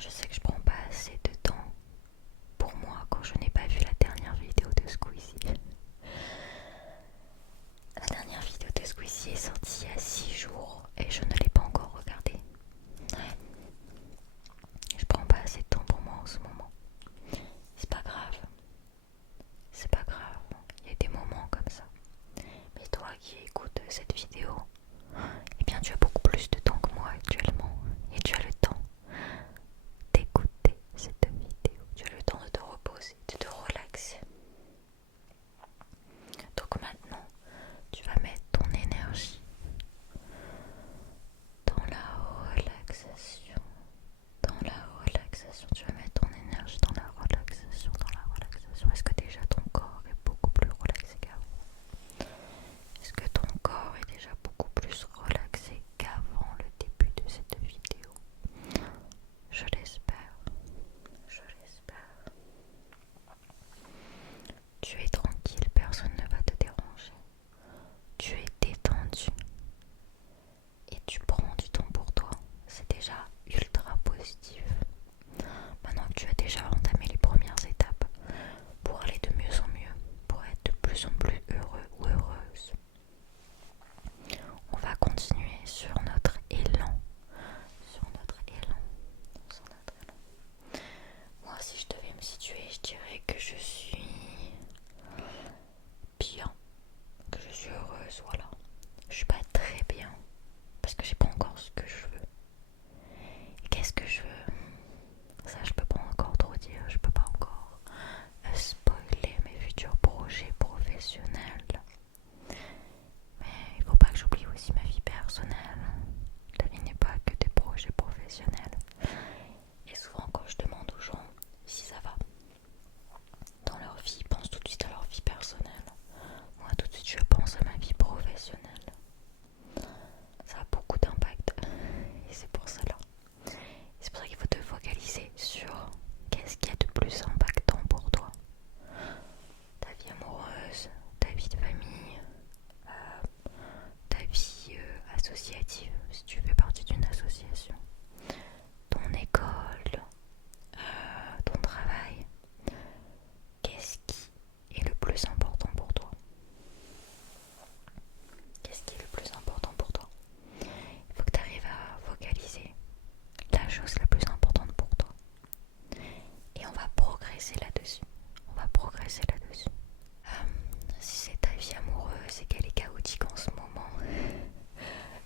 je sais que je prends pas assez de temps pour moi quand je n'ai pas vu la dernière vidéo de Squeezie. La dernière vidéo de Squeezie est sortie il y a 6 jours et je ne l'ai pas encore regardée. Ouais. Je prends pas assez de temps pour moi en ce moment. C'est pas grave. C'est pas grave. Il y a des moments comme ça. Mais toi qui écoutes cette vidéo, eh bien tu as beaucoup plus de temps que moi actuellement. Et tu as le temps d'écouter cette vidéo. Tu as le temps de te reposer, de te relaxer. Donc maintenant, tu vas mettre ton énergie dans la relaxation. Dans la relaxation. Tu vas mettre ton énergie dans la relaxation. Dans la relaxation. Est-ce que déjà ton corps est beaucoup plus relaxé qu'avant? Est-ce que ton corps est déjà beaucoup plus relaxé qu'avant le début de cette vidéo? Je l'espère. Je l'espère. Tu es tranquille, personne ne va te déranger. Tu es détendu et tu prends du temps pour toi. C'est déjà ultra positif. Maintenant que tu as déjà entamé les premières étapes pour aller de mieux en mieux, pour être de plus en plus heureux ou heureuse, on va continuer sur notre élan. Sur notre élan. Sur notre élan. Moi, si je devais me situer, je dirais que je suis bien, que je suis heureuse, voilà. Je suis pas très bien parce que j'ai pas encore ce que je veux. Et qu'est-ce que je veux? Ça, je peux pas encore trop dire, je peux pas encore spoiler mes futurs projets professionnels. Mais il faut pas que j'oublie aussi ma vie personnelle. La vie n'est pas que des projets professionnels. Et souvent, quand je demande aux gens si ça va dans leur vie, ils pensent tout de suite à leur vie personnelle. Moi, tout de suite, je pense à ma vie professionnelle. Ça a beaucoup d'impact. Et c'est pour cela. C'est pour ça qu'il faut te focaliser sur qu'est-ce qu'il y a de plus impactant pour toi. Ta vie amoureuse, ta vie de famille, ta vie associative, si tu fais partie d'une association, ton école, ton travail. Qu'est-ce qui est le plus important pour toi? Qu'est-ce qui est le plus important pour toi? Il faut que tu arrives à focaliser la chose la plus importante pour toi. Et on va progresser là-dessus. On va progresser là-dessus. Si c'est ta vie amoureuse et qu'elle est chaotique en ce moment,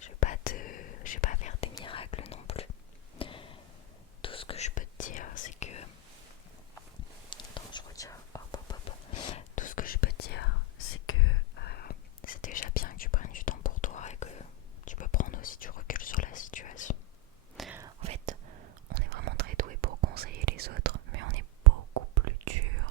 je vais pas faire des miracles non plus. Tout ce que je peux te dire, c'est que... Attends, je retire. Hop, hop, hop. Tout ce que je peux te dire, c'est que c'est déjà bien que tu prennes du temps pour toi et que tu peux prendre aussi du recul sur la situation. En fait, on est vraiment très doué pour conseiller les autres, mais on est beaucoup plus dur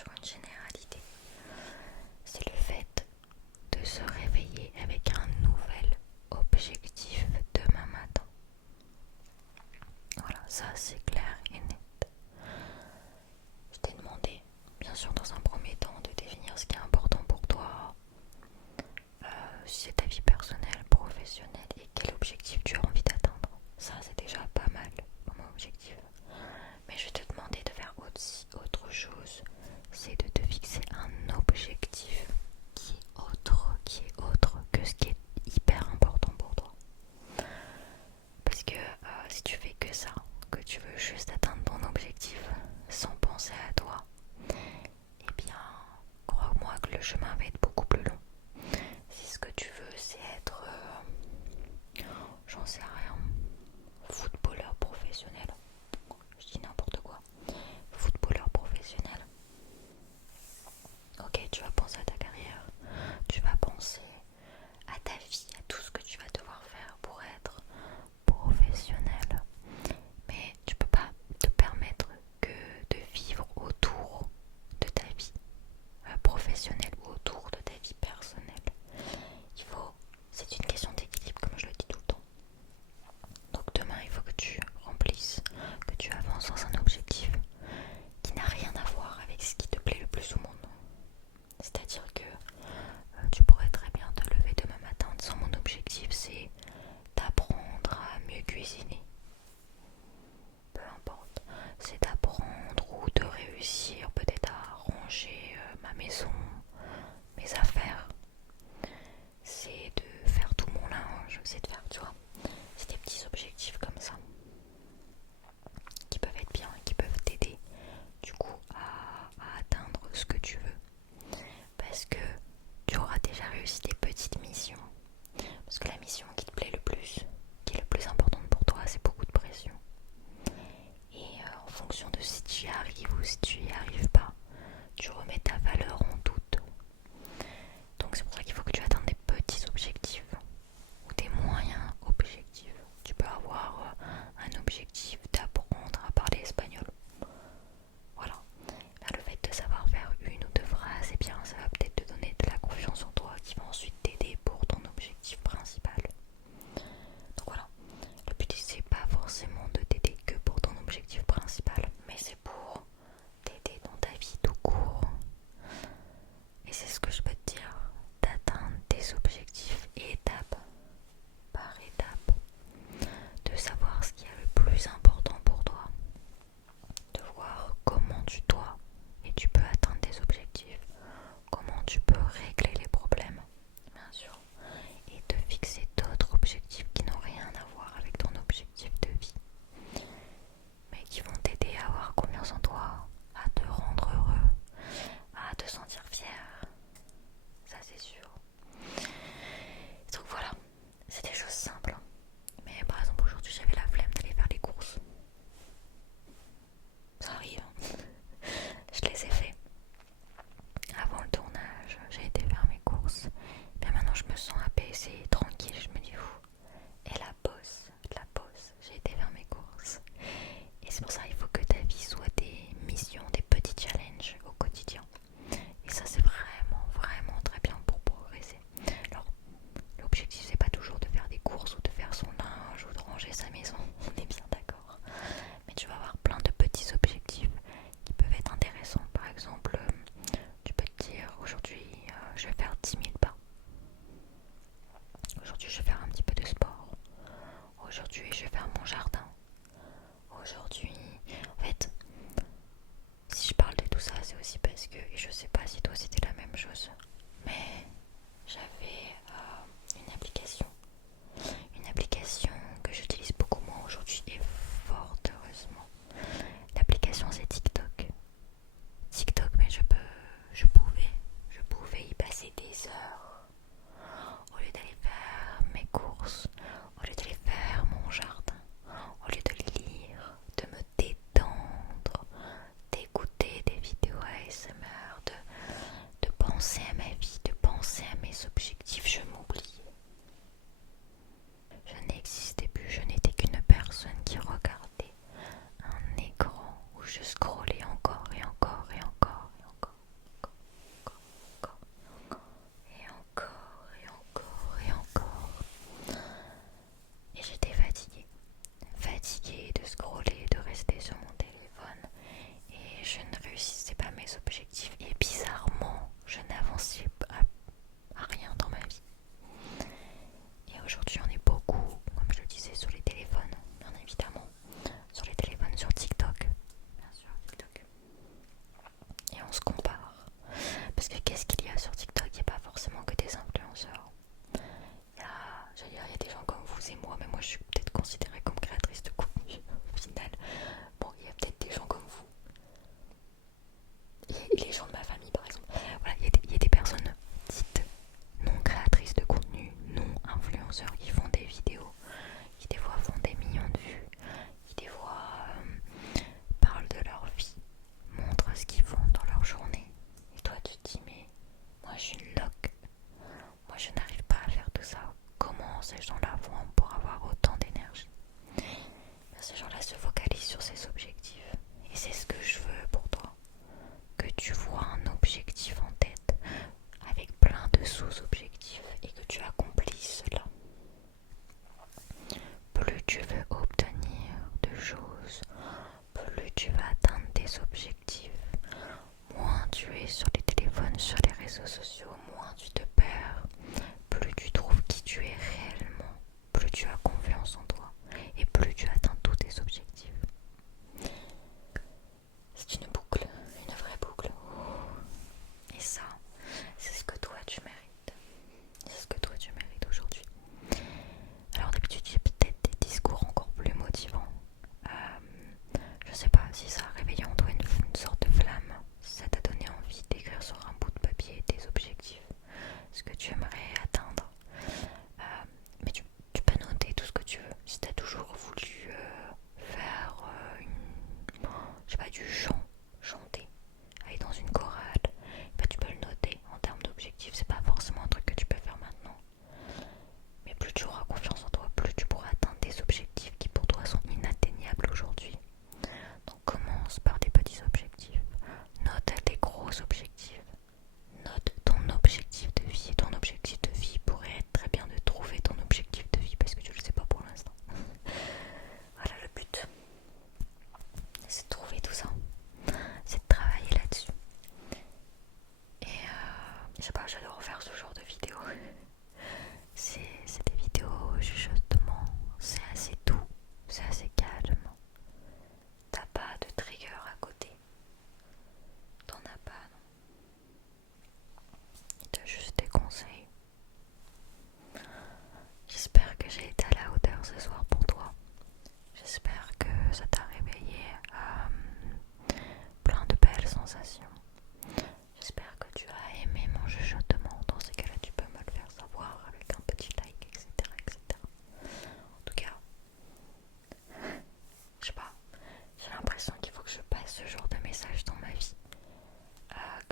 sur une généralité. C'est le fait de se réveiller avec un nouvel objectif demain matin. Voilà, ça c'est clair et net. Je t'ai demandé, bien sûr dans un premier temps, de définir ce qui est important pour toi, si c'est ta vie personnelle, professionnelle et quel objectif tu as envie d'atteindre. Ça c'est déjà pas mal comme objectif. Mais je vais te demander de faire aussi autre chose, c'est de te fixer un objectif qui est autre que ce qui est hyper important pour toi. Parce que si tu fais que ça, que tu veux juste atteindre ton objectif sans penser à toi, eh bien, crois-moi que le chemin va être beaucoup plus long. Si ce que tu veux, c'est être, j'en sais rien, footballeur professionnel, je dis n'importe quoi, footballeur professionnel, ok, tu vas penser à ta carrière, tu vas penser à ta vie, à tout ce que tu vas devoir faire pour être professionnel. Mais tu peux pas te permettre que de vivre autour de ta vie professionnelle ou autour de ta vie personnelle. C'est une question d'équilibre comme je le dis tout le temps.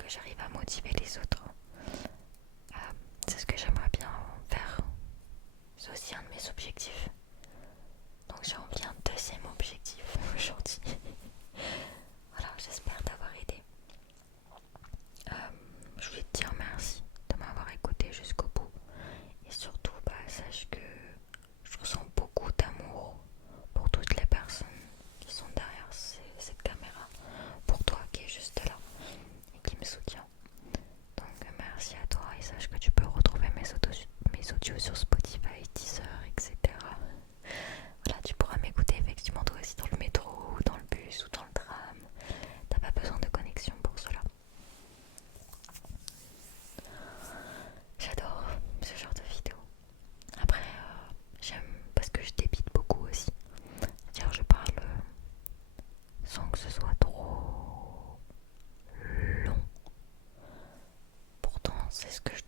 j'arrive à motiver les autres. C'est ce que j'aimerais bien faire. C'est aussi un de mes objectifs. Donc j'ai envie un deuxième objectif aujourd'hui. Voilà, j'espère t'avoir aidé. Je voulais te dire merci de m'avoir écouté jusqu'au bout. Et surtout, sache que je ressens beaucoup d'amour pour toutes les personnes qui sont derrière cette caméra. Pour toi qui est juste là et qui me soutient. Donc merci à toi et sache que tu peux retrouver mes audios sur Spotify, Deezer, etc. Voilà, tu pourras m'écouter effectivement toi aussi dans le métro, ou dans le bus ou dans le tram. T'as pas besoin de connexion pour cela. J'adore ce genre de vidéo. Après, j'aime parce que je débite beaucoup aussi. C'est-à-dire je parle sans que ce soit trop long. Pourtant, c'est ce que je